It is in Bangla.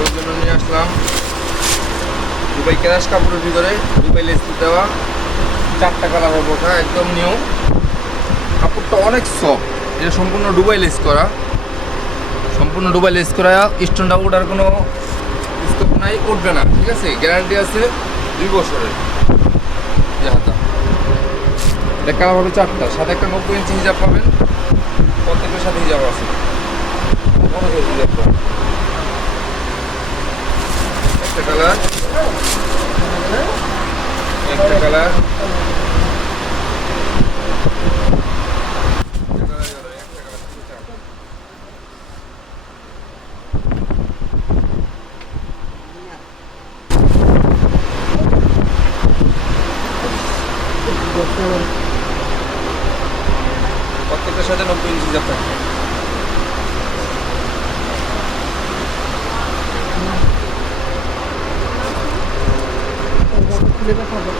ওর জন্য নিয়ে আসলাম দুবাই ক্রাশ কাপড়ের ভিতরে দুবাই লেস দেওয়া 4টা কালার হবে, ওঠা একদম নিউ। কাপড়টা অনেক সফট, এটা সম্পূর্ণ দুবাই লেস করা, সম্পূর্ণ দুবাই লেস করা। স্টোনটা ওঠার কোনো স্কোপ নাই, উঠবে না, ঠিক আছে। গ্যারান্টি আছে 2 বছরের। যে হাতা এটা কালার হবে 4টা, সাথে একটা 90 ইঞ্চি হিজাব পাবেন, প্রত্যেকের সাথে হিজাব আছে, বড় সাইজ হিজাবটা। একটা কালার, একটা কালার, প্রত্যেকটার সাথে 90 ইঞ্চি হিজাব থাকবে। খুলে দেখাবো।